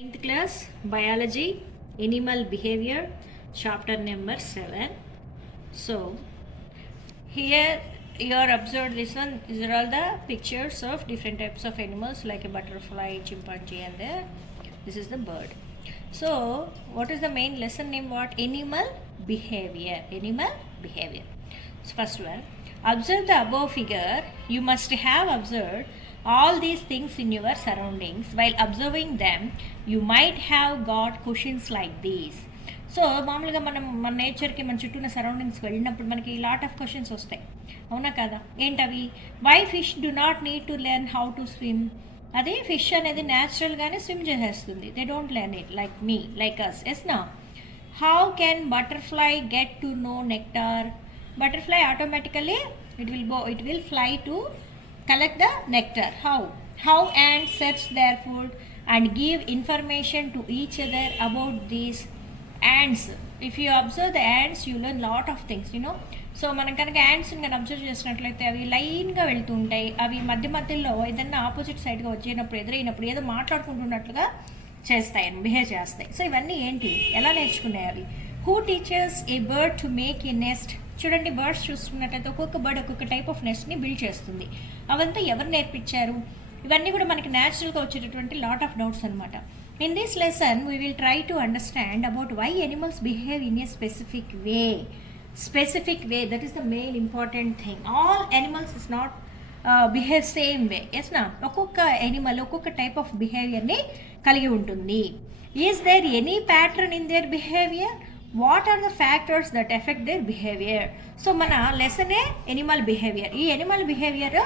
9th class biology animal behavior chapter number 7. So here you are observed this one. These are all the pictures of different types of animals like a butterfly, chimpanzee, and this is the bird. So what is the main lesson name? What? Animal behavior. Animal behavior. So first one, observe the above figure. You must have observed all these things in your surroundings. While observing them, you might have got questions like these. So మామూలుగా మనం మన నేచర్కి మన చుట్టూ ఉన్న సరౌండింగ్స్కి వెళ్ళినప్పుడు మనకి lot of questions వస్తాయి, అవునా కదా? ఏంటవి? Why fish do not need to learn how to swim. అది ఫిష్ అనేది న్యాచురల్గానే స్విమ్ చేసేస్తుంది. They don't learn it like me, like us. Yes నా? How can butterfly get to know nectar. Butterfly automatically it will fly to collect the nectar. How ants search their food and give information to each other about these ants. If you observe the ants, you learn lot of things, you know. So మనం కనుక యాంట్స్ని కానీ observe చేసినట్లయితే అవి లైన్గా వెళ్తూ ఉంటాయి. అవి మధ్యలో ఏదన్నా ఆపోజిట్ సైడ్గా వచ్చినప్పుడు ఎదురైనప్పుడు ఏదో మాట్లాడుకుంటున్నట్లుగా చేస్తాయి, బిహేవ్ చేస్తాయి. సో ఇవన్నీ ఏంటి, ఎలా నేర్చుకున్నాయి అవి? Who teachers a bird to make a nest. చూడండి, బర్డ్స్ చూస్తున్నట్లయితే ఒక్కొక్క బర్డ్ ఒక్కొక్క టైప్ ఆఫ్ నెస్ట్ని బిల్డ్ చేస్తుంది. అవంతా ఎవరు నేర్పించారు? ఇవన్నీ కూడా మనకి న్యాచురల్గా వచ్చేటటువంటి లాట్ ఆఫ్ డౌట్స్ అనమాట. In this lesson we will try to understand about why animals behave in a specific way. That is the main important thing. All animals is not behave same way. Yes నా? ఒక్కొక్క animal ఒక్కొక్క type of బిహేవియర్ని కలిగి ఉంటుంది. Is there any pattern in their behaviour? What are the factors that affect their behaviour. So మన లెసనే animal behaviour. ఈ animal behaviour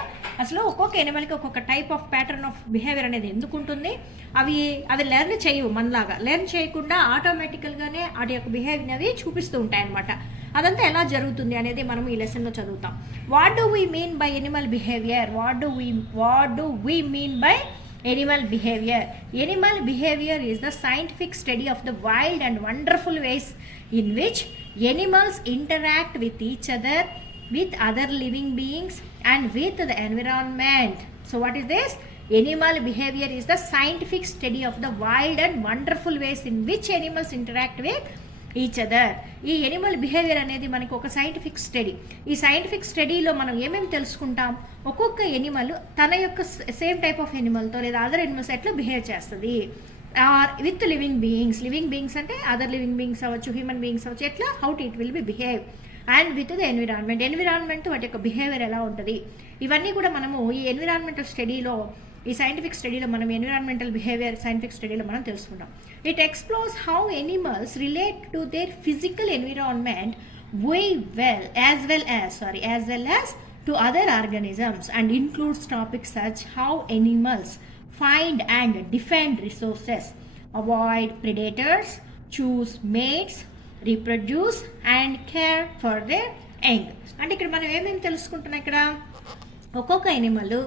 అసలు ఒక్కొక్క ఎనిమల్కి ఒక్కొక్క type of pattern of behaviour అనేది ఎందుకు ఉంటుంది? అవి లెర్న్ చేయవు, మనలాగా లెర్న్ చేయకుండా ఆటోమేటికల్గానే వాటి యొక్క బిహేవియర్ అవి చూపిస్తూ ఉంటాయి అనమాట. అదంతా ఎలా జరుగుతుంది అనేది మనం ఈ లెసన్లో చదువుతాం. What do we mean by Animal behaviour? What do we mean by Animal behavior. Animal behavior is the scientific study of the wild and wonderful ways in which animals interact with each other, with other living beings, and with the environment. So what is this? Animal behavior is the scientific study of the wild and wonderful ways in which animals interact with each other. ఈ animal behaviour అనేది మనకి ఒక scientific study. ఈ scientific స్టడీలో మనం ఏమేమి తెలుసుకుంటాం? ఒక్కొక్క ఎనిమల్ తన యొక్క సేమ్ టైప్ ఆఫ్ ఎనిమల్తో లేదా అదర్ ఎనిమల్స్ ఎట్లా బిహేవ్ చేస్తుంది, విత్ లివింగ్ బీయింగ్స్ అంటే అదర్ లివింగ్ బీయింగ్స్ అవ్వచ్చు, హ్యూమన్ బీయింగ్స్ అవ్వచ్చు, ఎట్లా how it will B behave, and with the environment వాటి యొక్క బిహేవియర్ ఎలా ఉంటుంది. ఇవన్నీ కూడా మనము ఈ ఎన్విరాన్మెంటల్ స్టడీలో, ఈ సైంటిఫిక్ స్టడీలో మనం ఎన్విరాన్మెంటల్ బిహేవియర్ సైంటిఫిక్ స్టడీలో మనం తెలుసుకుంటాం. It explores how animals relate to their physical environment as well as to other organisms, and includes topics such how animals find and defend resources, avoid predators, choose mates, reproduce, and care for their young. అంటే ఇక్కడ మనం ఏమేమి తెలుసుకుంటున్నాం? ఇక్కడ ఒక్కొక్క Animal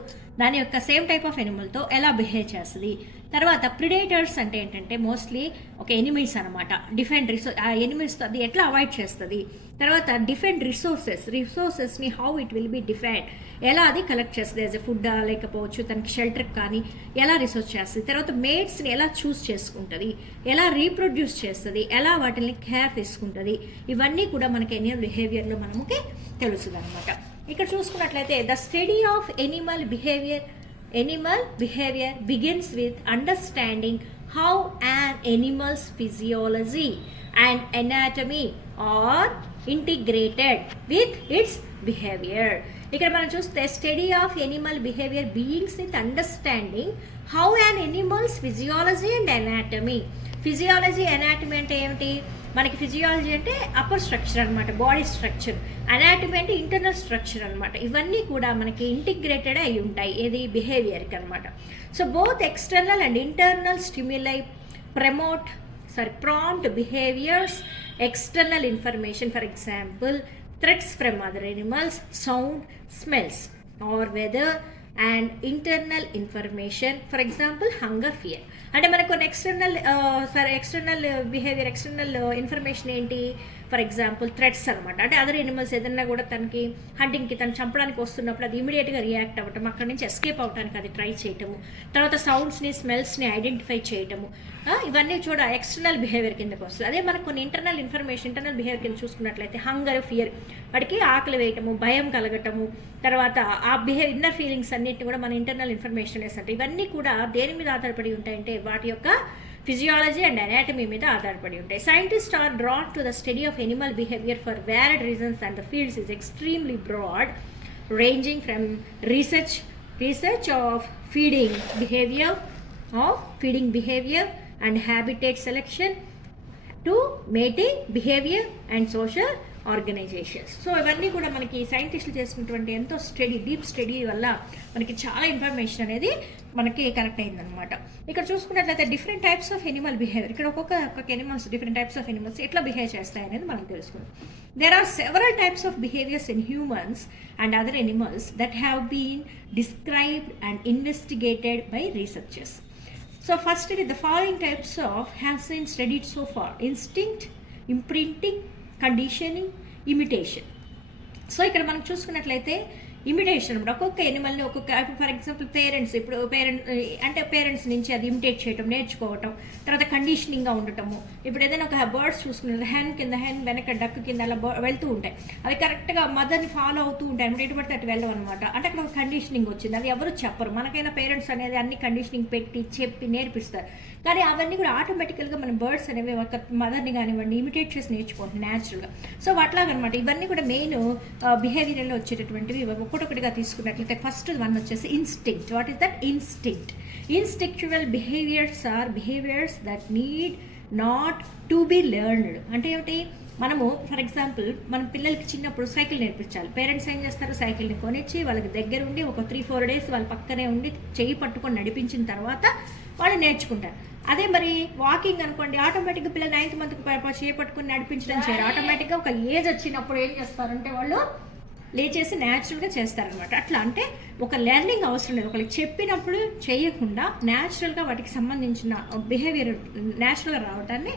దాని యొక్క same type of ఎనిమల్తో ఎలా బిహేవ్ చేస్తుంది. తర్వాత ప్రిడేటర్స్ అంటే ఏంటంటే మోస్ట్లీ ఒక ఎనిమీస్ అనమాట. డిఫెండ్ ఆ ఎనిమీస్తో అది ఎట్లా అవాయిడ్ చేస్తుంది. తర్వాత డిఫెండ్ రిసోర్సెస్ని how it will be defend, ఎలా అది కలెక్ట్ చేస్తుంది, యాజ్ ఎ ఫుడ్ లేకపోవచ్చు, తనకి షెల్టర్ కానీ ఎలా రిసోర్స్ చేస్తుంది. తర్వాత మేట్స్ని ఎలా చూస్ చేసుకుంటుంది, ఎలా రీప్రొడ్యూస్ చేస్తుంది, ఎలా వాటిని కేర్ తీసుకుంటుంది. ఇవన్నీ కూడా మనకి ఎనిమల్ బిహేవియర్లో మనకి తెలుస్తుంది అనమాట. ఇక్కడ చూసుకున్నట్లయితే the study of animal behaviour begins with understanding how an animal's physiology and anatomy are integrated with its behavior. ఇక్కడ మనం చూస్తే study of animal behaviour begins with understanding how an animal's physiology and anatomy. Physiology, anatomy అంటే ఏమిటి? మనకి physiology అంటే upper structure అనమాట, body structure. Anatomy అంటే internal structure అనమాట. ఇవన్నీ కూడా మనకి ఇంటిగ్రేటెడ్ అయి ఉంటాయి ఏది, బిహేవియర్కి అనమాట. So both external and internal stimuli prompt behaviours, external information, for example threats from other animals, sound, smells, or weather, and internal information, for example hunger, fear. అంటే మనకు కొన్ని ఎక్స్టర్నల్ బిహేవియర్, ఎక్స్టర్నల్ ఇన్ఫర్మేషన్ ఏంటి, for example threats అనమాట. అంటే other animals ఏదన్నా కూడా తనకి హంటింగ్కి తను చంపడానికి వస్తున్నప్పుడు అది ఇమీడియట్గా రియాక్ట్ అవ్వటం, అక్కడి నుంచి ఎస్కేప్ అవడానికి అది ట్రై చేయటము, తర్వాత సౌండ్స్ని స్మెల్స్ని ఐడెంటిఫై చేయటము, ఇవన్నీ చూడ ఎక్స్టర్నల్ బిహేవియర్ కిందకి వస్తుంది. అదే మనకు కొన్ని ఇంటర్నల్ బిహేవియర్ కింద చూసుకున్నట్లయితే హంగర్, ఫియర్, వాడికి ఆకలి వేయటము, భయం కలగటము, తర్వాత ఆ ఇన్నర్ ఫీలింగ్స్ అన్నిటిని కూడా మన ఇంటర్నల్ ఇన్ఫర్మేషన్ అంటే ఇవన్నీ కూడా దేని మీద ఆధారపడి ఉంటాయంటే వాటి యొక్క ఫిజియాలజీ అండ్ అనాటమీ మీద ఆధారపడి ఉంటాయి. Scientist are drawn to the study of animal behaviour for varied reasons and the fields is extremely broad, ranging from research of feeding behaviour and habitat selection to mating behaviour and social organisations. So ఇవన్నీ కూడా మనకి సైంటిస్టులు చేసినటువంటి ఎంతో deep study వల్ల మనకి చాలా information అనేది మనకి కనెక్ట్ అయిందనమాట. ఇక్కడ చూసుకున్నట్లయితే different types of animal behaviour, ఇక్కడ ఒక్కొక్క animals different types of animals ఎట్లా బిహేవ్ చేస్తాయి అనేది మనం తెలుసుకుందాం. There are several types of behaviours in humans and other animals that have been described and investigated by researchers. So first, the following types have been studied so far: instinct, imprinting, conditioning, imitation. So ఇక్కడ మనం చూసుకున్నట్లయితే imitation అనమాట. ఒక్కొక్క ఎనిమల్ని for example parents నుంచి అది imitate చేయటం, నేర్చుకోవటం, తర్వాత కండిషనింగ్గా ఉండటము. ఇప్పుడు ఏదైనా ఒక బర్డ్స్ చూసుకున్న హెన్ వెనక డక్ కింద అలా వెళ్తూ ఉంటాయి, అవి కరెక్ట్గా మదర్ని ఫాలో అవుతూ ఉంటాయి అనమాట, ఎటు పడితే అటు వెళ్ళవు అనమాట. అంటే అక్కడ ఒక కండిషనింగ్ వచ్చింది, అది ఎవరు చెప్పరు. మనకైనా పేరెంట్స్ అనేది అన్ని కండిషనింగ్ పెట్టి చెప్పి నేర్పిస్తారు, కానీ అవన్నీ కూడా ఆటోమేటికల్గా మన బర్డ్స్ అనేవి ఒక మదర్ని కానివ్వండి ఇమిటేట్ చేసి నేర్చుకుంటాం న్యాచురల్గా. సో అట్లాగనమాట ఇవన్నీ కూడా మెయిన్ బిహేవియర్లో వచ్చేటటువంటివి. ఒకటొకటిగా తీసుకున్నట్లయితే ఫస్ట్ వన్ వచ్చేసి instinct. What is that? Instinct. Instinctual behaviours are behaviours that need not to be learned. అంటే ఏమిటి, మనము ఫర్ ఎగ్జాంపుల్ మన పిల్లలకి చిన్నప్పుడు సైకిల్ నేర్పించాలి. పేరెంట్స్ ఏం చేస్తారు, సైకిల్ని కొనిచ్చి వాళ్ళకి దగ్గర ఉండి ఒక 3-4 days వాళ్ళ పక్కనే ఉండి చెయ్యి పట్టుకొని నడిపించిన తర్వాత వాళ్ళు నేర్చుకుంటారు. అదే మరి వాకింగ్ అనుకోండి, ఆటోమేటిక్గా పిల్లలు 9th month చేపట్టుకుని నడిపించడం చేయరు. ఆటోమేటిక్గా ఒక ఏజ్ వచ్చినప్పుడు ఏం చేస్తారంటే వాళ్ళు లేచేసి న్యాచురల్గా చేస్తారనమాట. అట్లా అంటే ఒక లెర్నింగ్ అవసరం లేదు, ఒకరికి చెప్పినప్పుడు చేయకుండా న్యాచురల్గా వాటికి సంబంధించిన బిహేవియర్ న్యాచురల్గా రావడాన్ని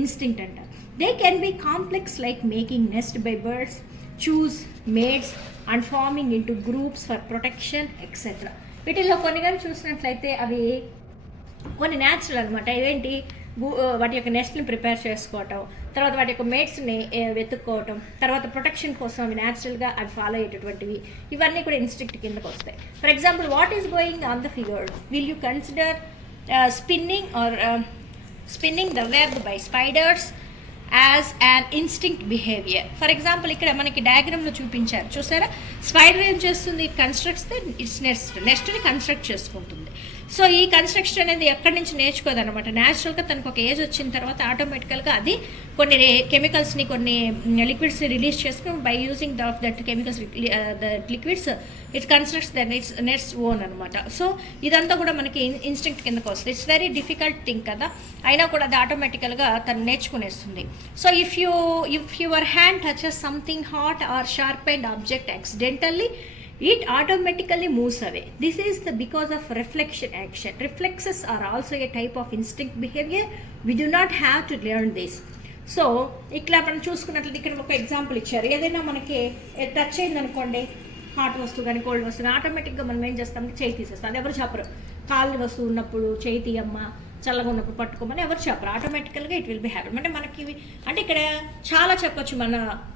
ఇన్స్టింక్ట్ అంటారు. They can be complex like making nest by birds, choose mates and forming into groups for protection etcetera. వీటిల్లో కొన్ని కానీ చూసినట్లయితే అవి కొన్ని న్యాచురల్ అనమాట. ఇవేంటి, వాటి యొక్క నెస్ట్ని ప్రిపేర్ చేసుకోవటం, తర్వాత వాటి యొక్క మేట్స్ని వెతుక్కోవటం, తర్వాత ప్రొటెక్షన్ కోసం అవి న్యాచురల్గా అవి ఫాలో అయ్యేటటువంటివి. ఇవన్నీ కూడా ఇన్స్టింక్ట్ కిందకు వస్తాయి. For example, what is going on the figure? Will you consider spinning the web by spiders as an instinct behaviour? For example ఇక్కడ మనకి డయాగ్రామ్లో చూపించారు, చూసారా? స్పైడర్ ఏం చేస్తుంది? కన్స్ట్రక్ట్స్ ఇట్స్ నెస్ట్ని కన్స్ట్రక్ట్ చేసుకుంటుంది. సో ఈ కన్స్ట్రక్షన్ అనేది ఎక్కడి నుంచి నేర్చుకోదనమాట, న్యాచురల్గా తనకు ఒక ఏజ్ వచ్చిన తర్వాత ఆటోమేటికల్గా అది కొన్ని కెమికల్స్ని, కొన్ని లిక్విడ్స్ని రిలీజ్ చేసుకుని by using that chemicals liquids it's constructs that it's nets own అనమాట. సో ఇదంతా కూడా మనకి ఇన్స్టింక్ట్ కిందకు వస్తుంది. ఇట్స్ వెరీ డిఫికల్ట్ థింగ్ కదా, అయినా కూడా అది ఆటోమేటికల్గా తను నేర్చుకునేస్తుంది. So if your hand touches something hot or sharpened object accidentally, it automatically moves away. This is because of reflection action. Reflexes are also a type of instinct behavior. We do not have to learn this. So ఇట్లా మనం చూసుకున్నట్లయితే ఇక్కడ ఒక example ఇచ్చారు. ఏదైనా మనకి touch అయింది అనుకోండి, హాట్ వస్తువు కానీ కోల్డ్ వస్తువు, ఆటోమేటిక్గా మనం ఏం చేస్తాం, చేయి తీసేస్తాం. అది ఎవరు చెప్పరు. కాళ్ళు వస్తువు ఉన్నప్పుడు చేయి తీయమ్మ, చల్లగా ఉన్నప్పుడు పట్టుకోమని ఎవరు చెప్పరు. ఆటోమేటికల్గా ఇట్ విల్ బి హ్యాబిట్. అంటే మనకి అంటే ఇక్కడ చాలా చెప్పొచ్చు మన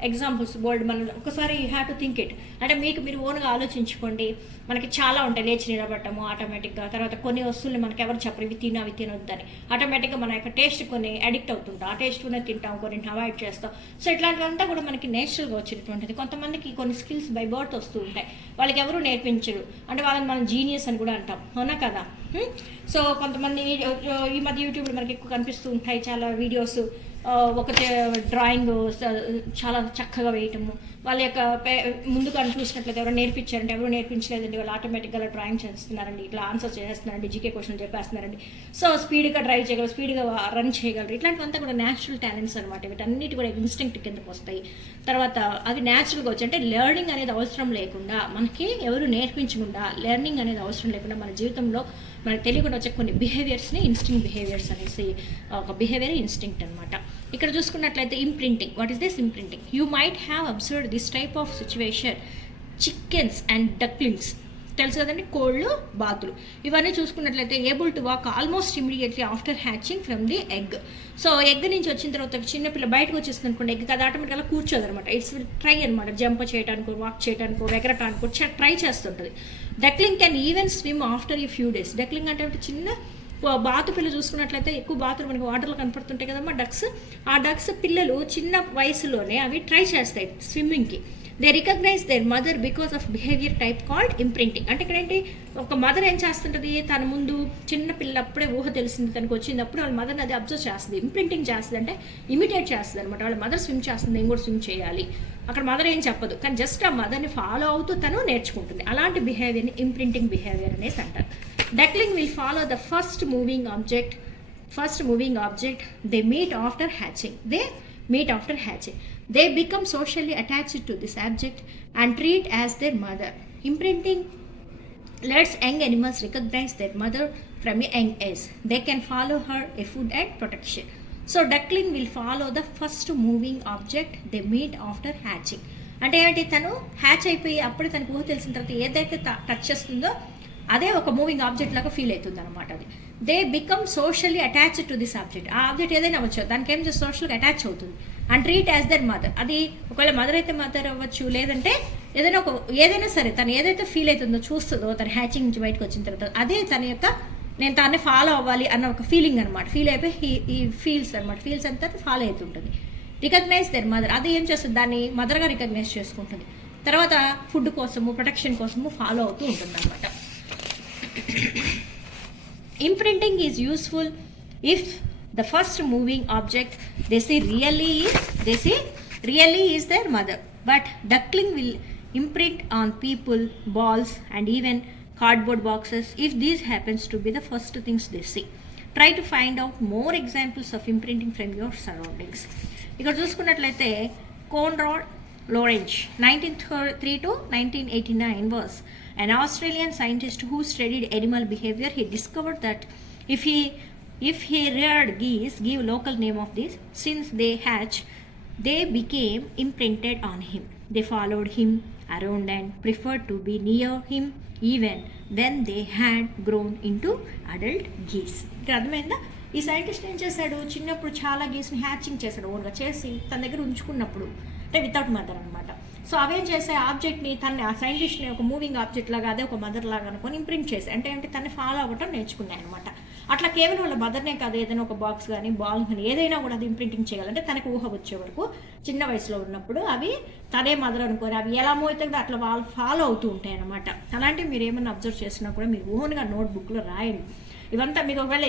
ఎగ్జాంపుల్స్ బోల్డ్. మనం ఒకసారి you have to think it. అంటే మీరు ఓన్గా ఆలోచించుకోండి. మనకి చాలా ఉంటాయి, లేచి నిలబడటము ఆటోమేటిక్గా. తర్వాత కొన్ని వస్తువులు మనకి ఎవరు చెప్పరు, ఇవి తినొద్దని. ఆటోమేటిక్గా మన యొక్క టేస్ట్ కొన్ని అడిక్ట్ అవుతుంటాం, ఆ టేస్ట్లోనే తింటాం, కొన్ని అవాయిడ్ చేస్తాం. సో ఇట్లాంటివంతా కూడా మనకి నేచురల్గా వచ్చేటువంటిది. కొంతమందికి కొన్ని స్కిల్స్ బై బర్త్ వస్తూ ఉంటాయి, వాళ్ళకి ఎవరు నేర్పించరు. అంటే వాళ్ళని మనం జీనియస్ అని కూడా అంటాం, అవునా కదా? సో కొంతమంది ఈ మధ్య యూట్యూబ్లో మనకి ఎక్కువ కనిపిస్తూ ఉంటాయి చాలా వీడియోస్. ఒక డ్రాయింగ్ చాలా చక్కగా వేయటము, వాళ్ళ యొక్క ముందు కానీ చూసినట్లయితే ఎవరు నేర్పించారంటే ఎవరు నేర్పించలేదండి, వాళ్ళు ఆటోమేటిక్గా డ్రాయింగ్ చేస్తున్నారండి, ఇట్లా ఆన్సర్ చేస్తున్నారండి, జీకే క్వశ్చన్ చెప్పేస్తున్నారండి, సో స్పీడ్గా డ్రైవ్ చేయగలరు, స్పీడ్గా రన్ చేయగలరు. ఇట్లాంటివంతా కూడా న్యాచురల్ టాలెంట్స్ అనమాట. వీటన్నిటి కూడా ఇన్స్టింక్ట్ కిందకు వస్తాయి. తర్వాత అవి న్యాచురల్గా వచ్చి అంటే లెర్నింగ్ అనేది అవసరం లేకుండా, మనకి ఎవరు నేర్పించకుండా, లెర్నింగ్ అనేది అవసరం లేకుండా మన జీవితంలో మనకు తెలియకుండా వచ్చే కొన్ని బిహేవియర్స్ని ఇన్స్టింక్ట్ బిహేవియర్స్ అనేసి, ఒక బిహేవియర్ ఇన్స్టింక్ట్ అనమాట. ఇక్కడ చూసుకున్నట్లయితే imprinting. What is this imprinting? You might have observed this type of situation chickens and ducklings. తెలుసు కదండి, కోళ్ళు, బాతులు, ఇవన్నీ చూసుకున్నట్లయితే able to walk almost immediately after hatching from the egg. So egg నుంచి వచ్చిన తర్వాత చిన్నపిల్ల బయటకు వచ్చేస్తుంది అనుకోండి, ఎగ్ అది ఆటోమేటిక్గా కూర్చోదు అనమాట. ఇట్స్ ట్రై అనమాట, జంప్ చేయడానికో, వాక్ చేయడానికో, ఎగరటానికో ట్రై చేస్తుంటుంది. Duckling can even swim after ఈ ఫ్యూ డేస్. డక్లింగ్ అంటే చిన్న బాతు పిల్లలు చూసుకున్నట్లయితే ఎక్కువ బాతులు మనకి వాటర్లో కనపడుతుంటాయి కదమ్మా, డక్స్. ఆ డక్స్ పిల్లలు చిన్న వయసులోనే అవి ట్రై చేస్తాయి స్విమ్మింగ్కి. They recognise their mother because of behaviour type called imprinting. అంటే ఇక్కడ ఏంటి, ఒక మదర్ ఏం చేస్తుంటుంది, తన ముందు చిన్న పిల్ల అప్పుడే ఊహ తెలిసింది తనకు వచ్చినప్పుడు వాళ్ళ మదర్ని అది అబ్జర్వ్ చేస్తుంది, ఇంప్రింటింగ్ చేస్తుంది, అంటే ఇమిటేట్ చేస్తుంది అనమాట. వాళ్ళ మదర్ స్విమ్ చేస్తుంది, నేను కూడా స్విమ్ చేయాలి. అక్కడ మదర్ ఏం చెప్పదు, కానీ జస్ట్ ఆ మదర్ని ఫాలో అవుతూ తను నేర్చుకుంటుంది. అలాంటి బిహేవియర్ని ఇంప్రింటింగ్ బిహేవియర్ అనేసి అంటారు. Duckling will follow the first moving object they meet after hatching. They become socially attached to this object and treat as their mother. Imprinting lets young animals recognize their mother from a young age. They can follow her a food and protection. So duckling will follow the first moving object they meet after hatching. అంటే ఏంటి, తను hatch అయిపోయి అప్పుడు తనకు ఊహ తెలిసిన తర్వాత ఏదైతే టచ్ చేస్తుందో అదే ఒక మూవింగ్ ఆబ్జెక్ట్ లాగా ఫీల్ అవుతుంది అనమాట. అది they become socially attached to this object. ఆ ఆబ్జెక్ట్ ఏదైనా అవ్వచ్చు, దానికి ఏం చేస్తే సోషల్గా అటాచ్ అవుతుంది. And treat as their mother. అది ఒకవేళ మదర్ అయితే మదర్ అవ్వచ్చు, లేదంటే ఏదైనా సరే తను ఏదైతే ఫీల్ అవుతుందో, చూస్తుందో తను హ్యాచింగ్ నుంచి బయటకు వచ్చిన తర్వాత, అదే తన యొక్క నేను తనని ఫాలో అవ్వాలి అన్న ఒక ఫీలింగ్ అనమాట. ఫీల్ అయిపోయి ఈ ఫీల్స్ అనమాట, ఫీల్స్ అంతా ఫాలో అవుతుంటుంది. Recognise their mother. అది ఏం చేస్తుంది, దాన్ని మదర్గా రికగ్నైజ్ చేసుకుంటుంది. తర్వాత ఫుడ్ కోసము, ప్రొటెక్షన్ కోసము ఫాలో అవుతూ ఉంటుంది అనమాట. Imprinting is useful if the first moving object they see really is their mother. But duckling will imprint on people, balls and even cardboard boxes if these happens to be the first things they see. Try to find out more examples of imprinting from your surroundings. ఇక్కడ చూసుకున్నట్లయితే Conrad Lorenz 1903 to 1989 was an Australian scientist who studied animal behavior. He discovered that if he reared geese, give local name of these, since they hatch, they became imprinted on him. They followed him around and preferred to be near him even when they had grown into adult geese. ఇక్కడ అర్థమైందా? ఈ scientist ఏం చేశాడు, చిన్నప్పుడు చాలా గీస్ని hatching చేశాడు, ఓన్గా చేసి తన దగ్గర ఉంచుకున్నప్పుడు, అంటే వితౌట్ మదర్ అనమాట. సో అవేం చేసే ఆబ్జెక్ట్ని ఆ సైంటిస్ట్ని ఒక మూవింగ్ ఆబ్జెక్ట్ లాగా, అదే ఒక మదర్ లాగా అనుకొని ఇంప్రింట్ చేసి, అంటే తనని ఫాలో అవ్వటం నేర్చుకున్నాయి అనమాట. అట్లా కేవలం వాళ్ళ మదర్నే కాదు, ఏదైనా ఒక బాక్స్ కానీ బాల్ కానీ ఏదైనా కూడా అది ఇంప్రింటింగ్ చేయాలంటే తనకు ఊహ వచ్చే వరకు చిన్న వయసులో ఉన్నప్పుడు అవి తనే మదర్ అనుకోరు, అవి ఎలా మోతుందో అట్లా వాళ్ళు ఫాలో అవుతూ ఉంటాయి అనమాట. అలాంటివి మీరు ఏమన్నా అబ్జర్వ్ చేసినా కూడా మీరు ఓన్గా నోట్బుక్లో రాయండి. ఇవంతా మీకు ఒకవేళ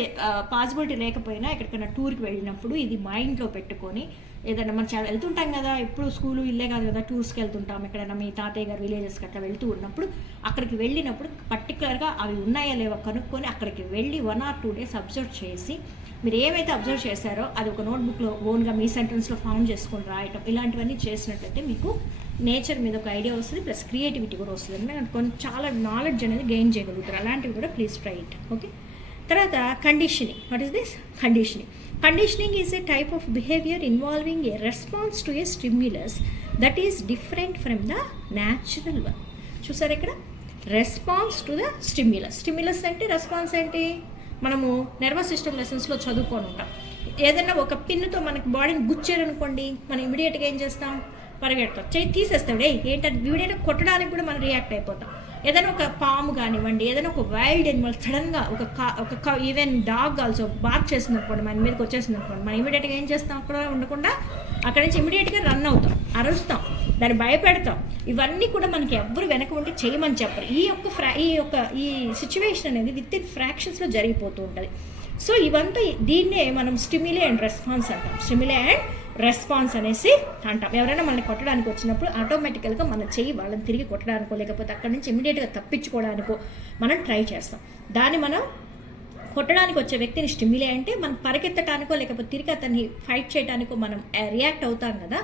పాసిబిలిటీ లేకపోయినా ఎక్కడికైనా టూర్కి వెళ్ళినప్పుడు ఇది మైండ్లో పెట్టుకొని, ఏదైనా మనం చాలా వెళ్తుంటాం కదా, ఎప్పుడు స్కూలు ఇల్లే కాదు కదా, టూర్స్కి వెళ్తుంటాం, ఎక్కడైనా మీ తాతయ్య గారు విలేజెస్కి అట్లా వెళ్తూ ఉన్నప్పుడు అక్కడికి వెళ్ళినప్పుడు పర్టికులర్గా అవి ఉన్నాయా లేవో కనుక్కొని అక్కడికి వెళ్ళి 1 or 2 days అబ్జర్వ్ చేసి, మీరు ఏమైతే అబ్జర్వ్ చేశారో అది ఒక నోట్బుక్లో ఓన్గా మీ సెంటెన్స్లో ఫామ్ చేసుకొని రాయటం, ఇలాంటివన్నీ చేసినట్లయితే మీకు నేచర్ మీద ఒక ఐడియా వస్తుంది, ప్లస్ క్రియేటివిటీ కూడా వస్తుంది. కొంచెం చాలా నాలెడ్జ్ అనేది గెయిన్ చేయగలుగుతారు. అలాంటివి కూడా ప్లీజ్ ట్రై ఇట్. ఓకే. తర్వాత conditioning. What is this? Conditioning is A type of behaviour involving A response to A stimulus that is different from the natural one. చూసారు ఇక్కడ, రెస్పాన్స్ టు ద స్టిమ్యులస్ అంటే response ఏంటి, మనము nervous system లెసన్స్లో చదువుకొని ఉంటాం. ఏదైనా ఒక పిన్నుతో మనకి బాడీని గుచ్చారనుకోండి, మనం ఇమీడియట్గా ఏం చేస్తాం, పరిగెడతాం, చేయి తీసేస్తాడు, ఇమీడియట్గా కొట్టడానికి కూడా మనం రియాక్ట్ అయిపోతాం. ఏదైనా ఒక పాము కానివ్వండి, ఏదైనా ఒక వైల్డ్ ఎనిమల్ సడన్గా ఒక ఈవెన్ డాగ్ ఆల్సో బార్క్ చేసింది అనుకోండి, మన మీదకి వచ్చేసింది అనుకోండి, మనం ఇమీడియట్గా ఏం చేస్తాం, అక్కడ ఉండకుండా అక్కడి నుంచి ఇమీడియట్గా రన్ అవుతాం, అరుస్తాం, దాన్ని భయపెడతాం. ఇవన్నీ కూడా మనకి ఎవరు వెనక ఉండి చేయమని చెప్పరు. ఈ సిచ్యువేషన్ అనేది విత్ ఇన్ ఫ్రాక్షన్స్లో జరిగిపోతూ ఉంటుంది. సో ఇవంతా దీన్నే మనం స్టిమ్యులే అండ్ రెస్పాన్స్ అంటాం. స్టిమ్యులే అండ్ రెస్పాన్స్ అనేసి అంటాం. ఎవరైనా మనల్ని కొట్టడానికి వచ్చినప్పుడు ఆటోమేటికల్గా మన చెయ్యి వాళ్ళని తిరిగి కొట్టడానికో లేకపోతే అక్కడి నుంచి ఇమీడియట్గా తప్పించుకోవడానికో మనం ట్రై చేస్తాం. దాన్ని మనం కొట్టడానికి వచ్చే వ్యక్తిని స్టిమ్యులే అంటే మనం పరిగెత్తడానికో లేకపోతే తిరిగి అతన్ని ఫైట్ చేయడానికో మనం రియాక్ట్ అవుతాం కదా,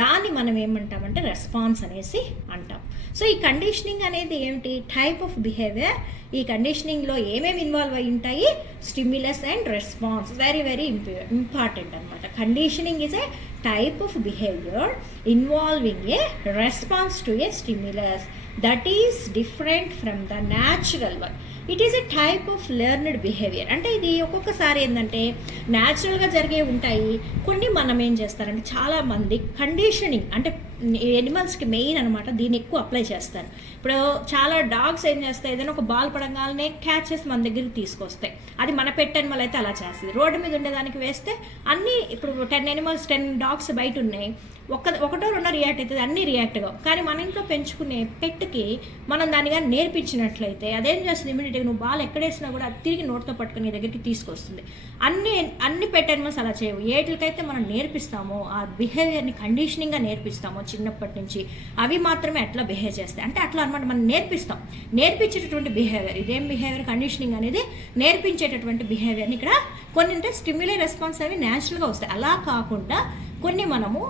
దాన్ని మనం ఏమంటామంటే రెస్పాన్స్ అనేసి అంటాం. సో ఈ కండిషనింగ్ అనేది ఏమిటి? Type of behaviour. ఈ కండిషనింగ్లో ఏమేమి ఇన్వాల్వ్ అయి ఉంటాయి? Stimulus and response. Very very important అనమాట. Conditioning is a type of behavior involving a response to a stimulus that is different from the natural one. It is a type of learned behavior. అంటే ఇది ఒక్కొక్కసారి ఏంటంటే న్యాచురల్గా జరిగే ఉంటాయి, కొన్ని మనం ఏం చేస్తారంటే చాలామంది కండిషనింగ్ అంటే ఎనిమల్స్కి మెయిన్ అనమాట, దీన్ని ఎక్కువ అప్లై చేస్తారు. ఇప్పుడు చాలా డాగ్స్ ఏం చేస్తాయి, ఏదైనా ఒక బాల్ పడంగానే క్యాచ్ చేసి మన దగ్గరికి తీసుకొస్తాయి. అది మన పెట్ అనిమల్ అయితే అలా చేస్తుంది. రోడ్డు మీద ఉండేదానికి వేస్తే అన్నీ, ఇప్పుడు 10 ఎనిమల్స్ 10 డాగ్స్ బయట ఉన్నాయి, ఒకటో రెండో రియాక్ట్ అవుతుంది, అన్నీ రియాక్ట్ కావు. కానీ మన ఇంట్లో పెంచుకునే పెట్కి మనం దానిగా నేర్పించినట్లయితే అదేం చేస్తుంది, ఇమీడియట్గా నువ్వు బాల్ ఎక్కడేసినా కూడా అది తిరిగి నోట్తో పట్టుకుని నీ దగ్గరికి తీసుకొస్తుంది. అన్ని పెట్ అనిమల్స్ అలా చేయవు. ఏటికైతే మనం నేర్పిస్తామో ఆ బిహేవియర్ని కండిషనింగ్గా నేర్పిస్తామో చిన్నప్పటి నుంచి, అవి మాత్రమే అట్లా బిహేవ్ చేస్తాయి. అంటే అట్లా అనమాట, మనం నేర్పిస్తాం. నేర్పించేటటువంటి బిహేవియర్, ఇదేం బిహేవియర్? కండిషనింగ్ అనేది నేర్పించేటటువంటి బిహేవియర్ని ఇక్కడ కొన్ని అంటే స్టిమ్యులే రెస్పాన్స్ అనేవి న్యాచురల్గా వస్తాయి. అలా కాకుండా కొన్ని మనము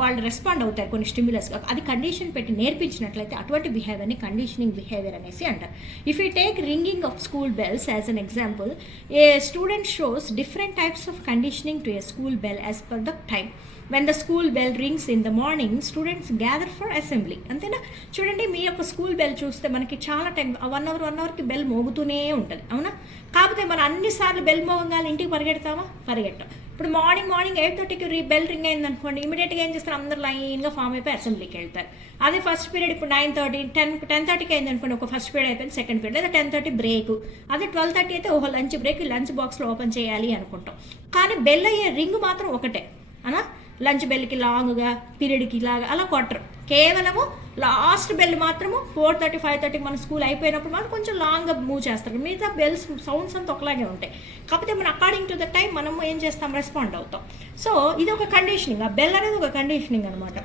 వాళ్ళు రెస్పాండ్ అవుతారు కొన్ని స్టిమ్యులస్గా, అది కండిషన్ పెట్టి నేర్పించినట్లయితే అటువంటి బిహేవియర్ని కండిషనింగ్ బిహేవియర్ అనేసి అంటారు. If you take ringing of school bells as an example, a student shows different types of conditioning to a school bell as per the time. When the school bell rings in the morning students gather for assembly. అంతేనా? చూడండి, మీ యొక్క school bell చూస్తే మనకి చాలా time 1 అవర్కి bell మోగుతూనే ఉంటుంది, అవునా? కాకపోతే మనం అన్నిసార్లు బెల్ మోగంగానే ఇంటికి పరిగెడతామా? పరిగెట్టాం. ఇప్పుడు మార్నింగ్ 8:30కి బెల్ రింగ్ అయింది అనుకోండి, ఇమీడియట్గా ఏం చేస్తారు, అందరూ లైన్గా ఫామ్ అయిపోయి అసెంబ్లీకి వెళ్తారు. అదే ఫస్ట్ పీరియడ్ ఇప్పుడు 9:30, 10:30కి అయింది అనుకోండి, ఒక ఫస్ట్ పీరియడ్ అయిపోయింది, సెకండ్ పీరియడ్, లేదా 10:30 బ్రేక్. అదే 12:30 అయితే ఓహో లంచ్ బ్రేక్, లంచ్ బాక్స్లో ఓపెన్ చేయాలి అనుకుంటాం. కానీ బెల్ అయ్యే రింగ్ మాత్రం ఒకటే, అనా? లంచ్ బెల్కి లాంగ్గా, పీరియడ్కి ఇలాగా అలా కొట్టరు. కేవలము లాస్ట్ బెల్ మాత్రము 4:30, 5:30కి మన స్కూల్ అయిపోయినప్పుడు మాత్రం కొంచెం లాంగ్గా మూవ్ చేస్తారు. మిగతా బెల్స్ సౌండ్స్ అంతా ఒకలాగే ఉంటాయి. కాకపోతే మనం అకార్డింగ్ టు ద టైం మనము ఏం చేస్తాం, రెస్పాండ్ అవుతాం. సో ఇది ఒక కండిషనింగ్. ఆ బెల్ అనేది ఒక కండిషనింగ్ అనమాట.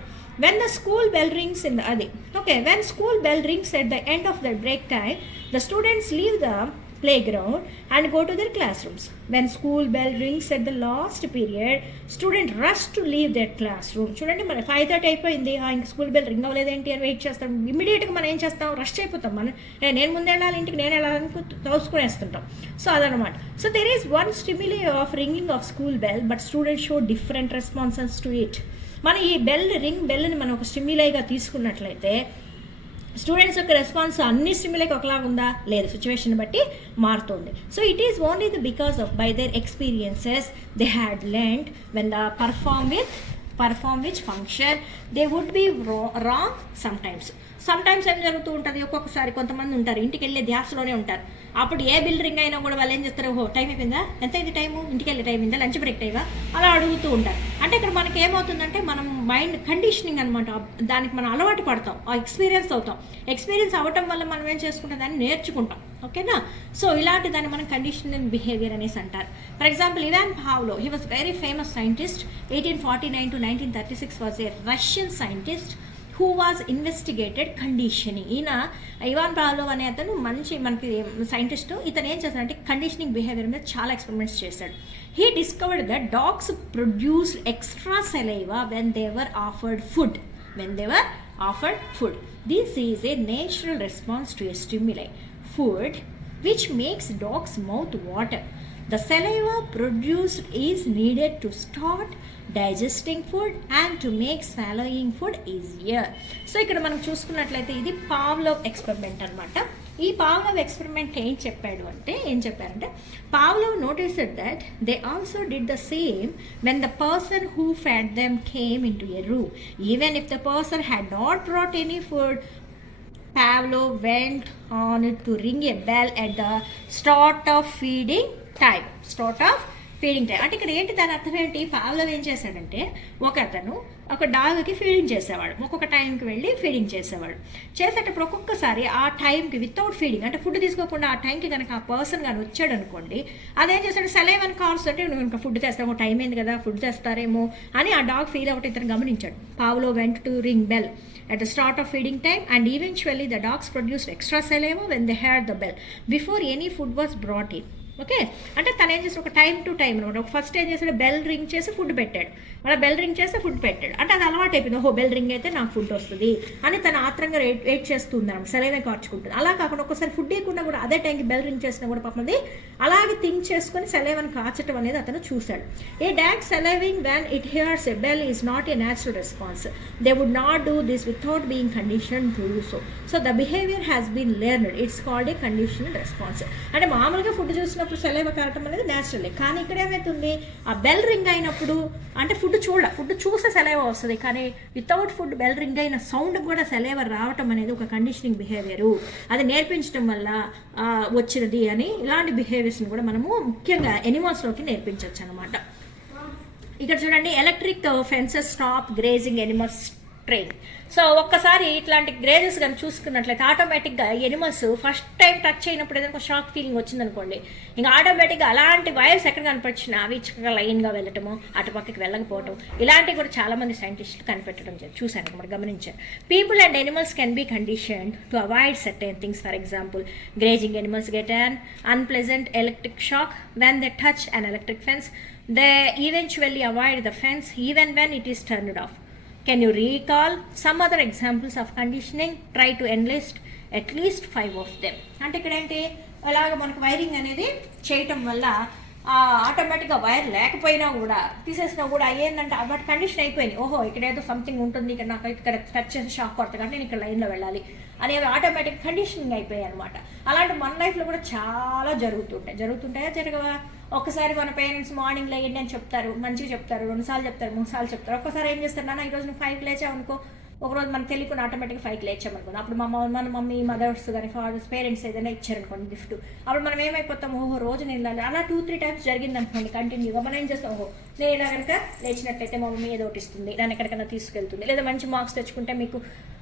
When the school bell rings in the when school bell rings at the end of the break time, the students leave the playground and go to their classrooms. When school bell rings at the last period, student rush to leave their classroom. చూడండి, మన 5:30 అయిపోయింది, ఇంక school bell ring అవ్వలేదేంటి అని wait చేస్తాం. ఇమీడియట్గా మనం ఏం చేస్తాం, రష్ అయిపోతాం. మనం నేను ముందు వెళ్ళాలి, ఇంటికి నేను వెళ్ళాలని తోసుకునేస్తుంటాం. సో అదనమాట. So there is one stimulus of ringing of school bell, but students show different responses to it. మనం ఈ బెల్ని మనం ఒక స్టిమ్యులేగా తీసుకున్నట్లయితే స్టూడెంట్స్ యొక్క రెస్పాన్స్ అన్ని స్టిమ్యులేకి ఒకలాగా ఉందా? లేదు, సిచ్యువేషన్ బట్టి మారుతుంది. So it is only the because of by their experiences they had learned when the perform which function they would be wrong sometimes ఏం జరుగుతూ ఉంటుంది, ఒక్కొక్కసారి కొంతమంది ఉంటారు ఇంటికి వెళ్ళే ధ్యాసలోనే ఉంటారు. అప్పుడు ఏ బిల్ రింగ్ అయినా కూడా వాళ్ళు ఏం చేస్తారు, ఓహో టైం అయిపోయిందా, ఎంత అయింది టైము, ఇంటికి వెళ్ళే టైం అయిందా, లంచ్ బ్రేక్ టైమా, అలా అడుగుతూ ఉంటారు. అంటే ఇక్కడ మనకి ఏమవుతుందంటే మనం మైండ్ కండిషనింగ్ అనమాట, దానికి మనం అలవాటు పడతాం, ఎక్స్పీరియన్స్ అవుతాం. ఎక్స్పీరియన్స్ అవ్వటం వల్ల మనం ఏం చేసుకుంటాం, దాన్ని నేర్చుకుంటాం. ఓకేనా? సో ఇలాంటి దాన్ని మనం కండిషనింగ్ బిహేవియర్ అనేసి అంటారు. For example, Ivan Pavlov, he was very famous scientist. 1849 to 1936 was a Russian scientist who was investigated conditioning. ఈయన ఇవాన్ పావ్లోవ్ అనే అతను మంచి మనకి సైంటిస్ట్. ఇతను ఏం చేస్తాడంటే కండిషనింగ్ బిహేవియర్ మీద చాలా ఎక్స్పెరిమెంట్స్ చేశాడు. He discovered that dogs produced extra saliva when they were offered food. This is a natural response to a stimuli, food, which makes dogs mouth water. The saliva produced is needed to start digesting food and to make swallowing food easier. So ఇక్కడ మనం చూసుకున్నట్లయితే ఇది Pavlov experiment అనమాట. ఈ Pavlov experiment ఏం చెప్పారంటే Pavlov noticed that they also did the same when the person who fed them came into a room. Even if the person had not brought any food, Pavlov went on to ring a bell at the start of feeding time. Feeding time అంటే ఇక్కడ ఏంటి దాని అర్థం ఏంటి, Pavlov ఏం చేశాడంటే అతను ఒక డాగ్కి ఫీడింగ్ చేసేవాడు, ఒక్కొక్క టైంకి వెళ్ళి ఫీడింగ్ చేసేవాడు. చేసేటప్పుడు ఒక్కొక్కసారి ఆ టైంకి వితౌట్ ఫీడింగ్ అంటే ఫుడ్ తీసుకోకుండా ఆ టైంకి కనుక ఆ పర్సన్ కానీ వచ్చాడు అనుకోండి, అదేం చేస్తాడు సలైవన్ కాల్స్ అంటే నువ్వు ఇంకా ఫుడ్ తెస్తాము, టైం అయింది కదా ఫుడ్ తెస్తారేమో అని ఆ డాగ్ ఫీల్ అవ్వటం ఇతను గమనించాడు. Pavlov went to ring bell at the start of feeding time, and eventually the dogs produced extra saliva when they heard the bell before any food was brought in. Okay, అంటే తను ఏం చేస్తాడు ఒక time to time అనమాట. First ఏం చేస్తాడు bell ring చేసి food పెట్టాడు, మళ్ళీ బెల్ రింగ్ చేస్తే ఫుడ్ పెట్టాడు. అంటే అది అలవాటు అయిపోయింది, ఓహో బెల్ రింగ్ అయితే నాకు ఫుడ్ వస్తుంది అని తను ఆత్రంగా వెయిట్ చేస్తుంది అనమాట, సెలవే కార్చుకుంటుంది. అలా కాకుండా ఒక్కసారి ఫుడ్ ఇవ్వకుండా కూడా అదే టైంకి బెల్ రింగ్ చేసినా కూడా పాపం అది అలాగే థింక్ చేసుకొని సెలైవని కార్చడం అనేది అతను చూశాడు. A dog salivating when it hears a bell is not a natural response. They would not do this without being condition to do so. So the behaviour has been learned, it's called a conditional response. అంటే మామూలుగా food చూసినప్పుడు saliva కారటం అనేది న్యాచురలే, కానీ ఇక్కడ ఏమవుతుంది ఆ bell ring అయినప్పుడు అంటే ఫుడ్ చూస్తే సెలైవ వస్తుంది, కానీ వితౌట్ ఫుడ్ బెల్ రింగ్ అయిన సౌండ్ కూడా సెలైవ రావటం అనేది ఒక కండిషనింగ్ బిహేవియరు, అది నేర్పించడం వల్ల వచ్చినది అని. ఇలాంటి బిహేవియర్స్ని కూడా మనము ముఖ్యంగా ఎనిమల్స్లోకి నేర్పించవచ్చు అనమాట. ఇక్కడ చూడండి, electric fences stop grazing animals train. So ఒక్కసారి ఇట్లాంటి గ్రేజెస్ కానీ చూసుకున్నట్లయితే ఆటోమేటిక్గా ఎనిమల్స్ ఫస్ట్ టైం టచ్ అయినప్పుడు ఏదైనా షాక్ ఫీలింగ్ వచ్చిందనుకోండి, ఇంకా ఆటోమేటిక్గా అలాంటి వైర్స్ ఎక్కడ కనిపించినా అవి చక్కగా లైన్గా వెళ్ళటము, అటుపక్కకి వెళ్ళకపోవటం, ఇలాంటివి కూడా చాలామంది సైంటిస్టులు కనిపెట్టడం చూశాను మరి గమనించారు. People and animals can be condition to avoid certain things. For example, grazing animals get an unpleasant electric shock when they touch an electric fence. They eventually avoid the fence even when it is turned off. Can you recall some other examples of conditioning? Try to enlist at least 5 of them. అంటే ఇక్కడ ఏంటి, అలాగ మనకు wiring అనేది చేయటం వల్ల ఆటోమేటిక్గా wire లేకపోయినా కూడా తీసేసినా కూడా ఏంటంటే వాటి కండిషన్ అయిపోయింది, ఓహో ఇక్కడ ఏదో సంథింగ్ ఉంటుంది, ఇక్కడ నాకు ఇక్కడ టచ్ చేసి షాక్ కొడతా కానీ నేను ఇక్కడ లైన్లో వెళ్ళాలి అనేవి ఆటోమేటిక్ కండిషనింగ్ అయిపోయాయి అనమాట. అలాంటి మన లైఫ్లో కూడా చాలా జరుగుతుంటాయా జరగవా? ఒకసారి మన పేరెంట్స్ మార్నింగ్ లేయండి అని చెప్తారు, మంచిగా చెప్తారు, 2 సార్లు చెప్తారు, 3 సార్లు చెప్తారు. ఒక్కసారి ఏం చేస్తారు, నాన్న ఈరోజు నువ్వు 5కి లేచావు అనుకో, ఒకరోజు మనకు తెలియకుండా ఆటోమేటిక్గా 5కి లేచామనుకోండి, అప్పుడు మన మమ్మీ మదర్స్ కానీ ఫాదర్స్ పేరెంట్స్ ఏదైనా ఇచ్చారనుకోండి గిఫ్ట్, అప్పుడు మనం ఏమైపోతాం, ఓహో రోజు నేను వెళ్ళాలి. అలా 2-3 టైమ్స్ జరిగింది అనుకోండి కంటిన్యూగా, మనం ఏం చేస్తాం, ఓహో నేను ఇలా కనుక లేచినట్లయితే మా మమ్మీ ఏదో ఒకటి ఇస్తుంది, దాన్ని ఎక్కడికైనా తీసుకెళ్తుంది, లేదా మంచి మార్క్స్ తెచ్చుకుంటే మీకు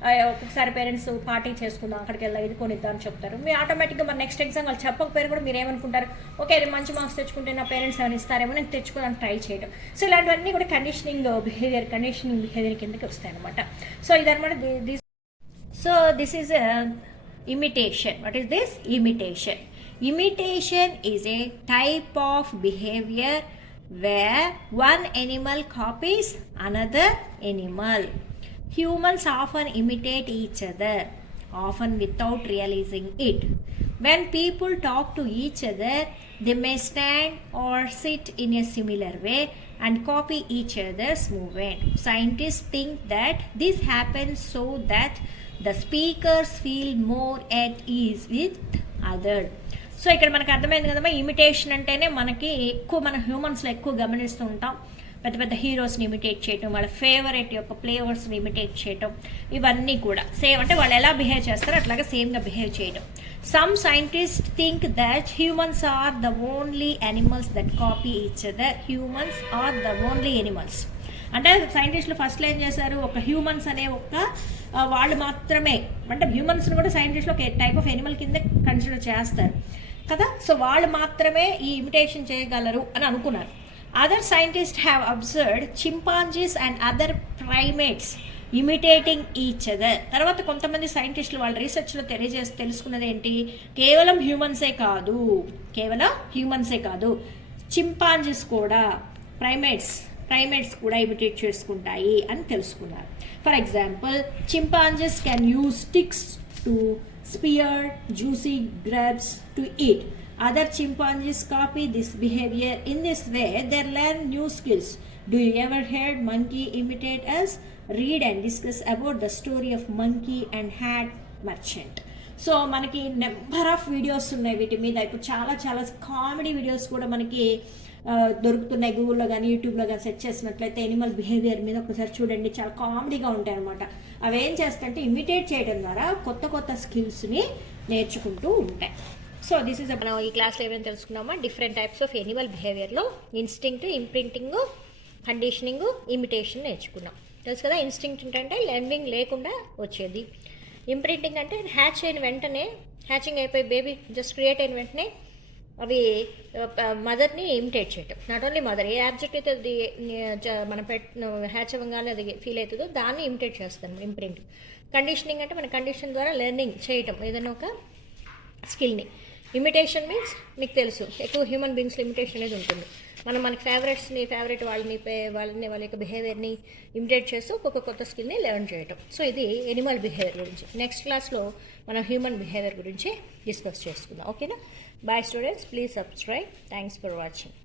ఒక్కొక్కసారి పేరెంట్స్ పార్టీ చేసుకుందాం అక్కడికి వెళ్ళా ఇది కొనిద్దాం అని చెప్తారు. మీరు ఆటోమేటిక్గా మన నెక్స్ట్ ఎగ్జామ్ వాళ్ళు చెప్పకపోయారు కూడా మీరు ఏమనుకుంటారు, ఓకే నేను మంచి మార్క్స్ తెచ్చుకుంటే నా పేరెంట్స్ ఏమైనా ఇస్తారేమో నేను తెచ్చుకోవడానికి ట్రై చేయడం. సో ఇలాంటివన్నీ కూడా కండిషనింగ్ బిహేవియర్ కిందకి వస్తాయి అనమాట. సో ఇదనమాట so this is imitation. What is this? Imitation. Imitation is a type of behavior where one animal copies another animal. Humans often imitate each other, often without realizing it. When people talk to each other, they may stand or sit in a similar way and copy each other's movement. Scientists think that this happens so that the speakers feel more at ease with others. So ఇక్కడ మనకు అర్థమైంది కదమ్మా, imitation అంటేనే మనకి ఎక్కువ మన హ్యూమన్స్లో ఎక్కువ గమనిస్తూ ఉంటాం. పెద్ద హీరోస్ని ఇమిటేట్ చేయటం, వాళ్ళ ఫేవరెట్ యొక్క ప్లేవర్స్ని ఇమిటేట్ చేయటం, ఇవన్నీ కూడా సేమ్ అంటే వాళ్ళు ఎలా బిహేవ్ చేస్తారో అట్లాగే సేమ్గా బిహేవ్ చేయడం. Some scientist think that humans are the only animals that copy each other. Humans are the only animals అంటే సైంటిస్టులు ఫస్ట్లో ఏం చేశారు, ఒక హ్యూమన్స్ అనే వాళ్ళు మాత్రమే, అంటే హ్యూమన్స్ని కూడా సైంటిస్టులు ఒక టైప్ ఆఫ్ యానిమల్ కింద కన్సిడర్ చేస్తారు కదా. సో వాళ్ళు మాత్రమే ఈ ఇమిటేషన్ చేయగలరు అని అనుకున్నారు. Other scientists have observed chimpanzees and other primates imitating each other. తర్వాత కొంతమంది సైంటిస్టులు వాళ్ళ రీసెర్చ్లో తెలుసుకున్నది ఏంటి, కేవలం హ్యూమన్సే కాదు చింపాంజీస్ కూడా ప్రైమేట్స్ కూడా ఇమిటేట్ చేసుకుంటాయి అని తెలుసుకున్నారు. For example, chimpanzees can use sticks to spear juicy grubs to eat. Other chimpanzees copy this behavior. In this way, they learn new skills. Do you ever heard monkey imitate us? Read and discuss about the story of monkey and hat merchant. So మనకి number of videos ఉన్నాయి వీటి మీద. ఇప్పుడు చాలా comedy videos కూడా మనకి దొరుకుతున్నాయి గూగుల్లో కానీ యూట్యూబ్లో కానీ సెర్చ్ చేసినట్లయితే ఎనిమల్ బిహేవియర్ మీద ఒకసారి చూడండి, చాలా కామెడీగా ఉంటాయి అనమాట. అవి ఏం చేస్తాయంటే ఇమిటేట్ చేయడం ద్వారా కొత్త స్కిల్స్ని నేర్చుకుంటూ ఉంటాయి. సో దిస్ ఇస్ మనం ఈ క్లాస్లో ఏమైనా తెలుసుకున్నామా, డిఫరెంట్ టైప్స్ ఆఫ్ ఎనిమల్ బిహేవియర్లో ఇన్స్టింక్ట్, ఇంప్రింటింగ్, కండిషనింగ్, ఇమిటేషన్ నేర్చుకున్నాం. తెలుసు కదా. ఇన్స్టింక్ట్ ఏంటంటే లెర్నింగ్ లేకుండా వచ్చేది. ఇంప్రింటింగ్ అంటే హ్యాచ్ అయిన వెంటనే, హ్యాచింగ్ అయిపోయి బేబీ జస్ట్ క్రియేట్ అయిన వెంటనే అవి మదర్ని ఇమిటేట్ చేయటం. Not only mother, A object అయితే అది మనం హ్యాచ్ అవ్వగానే అది ఫీల్ అవుతుందో దాన్ని ఇమిటేట్ చేస్తాను ఇంప్రింటింగ్. కండిషనింగ్ అంటే మన కండిషన్ ద్వారా లెర్నింగ్ చేయటం ఏదైనా ఒక స్కిల్ని. ఇమిటేషన్ మీన్స్ మీకు తెలుసు, ఎక్కువ హ్యూమన్ బీయింగ్స్లో ఇమిటేషన్ అనేది ఉంటుంది. మనకి ఫేవరెట్ వాళ్ళ యొక్క బిహేవియర్ని ఇమిటేట్ చేస్తూ ఒక్కొక్క కొత్త స్కిల్ని లెర్న్ చేయటం. సో ఇది ఎనిమల్ బిహేవియర్ గురించి. నెక్స్ట్ క్లాస్లో మనం హ్యూమన్ బిహేవియర్ గురించి డిస్కస్ చేసుకుందాం. ఓకేనా. Bye students, please subscribe. Thanks for watching.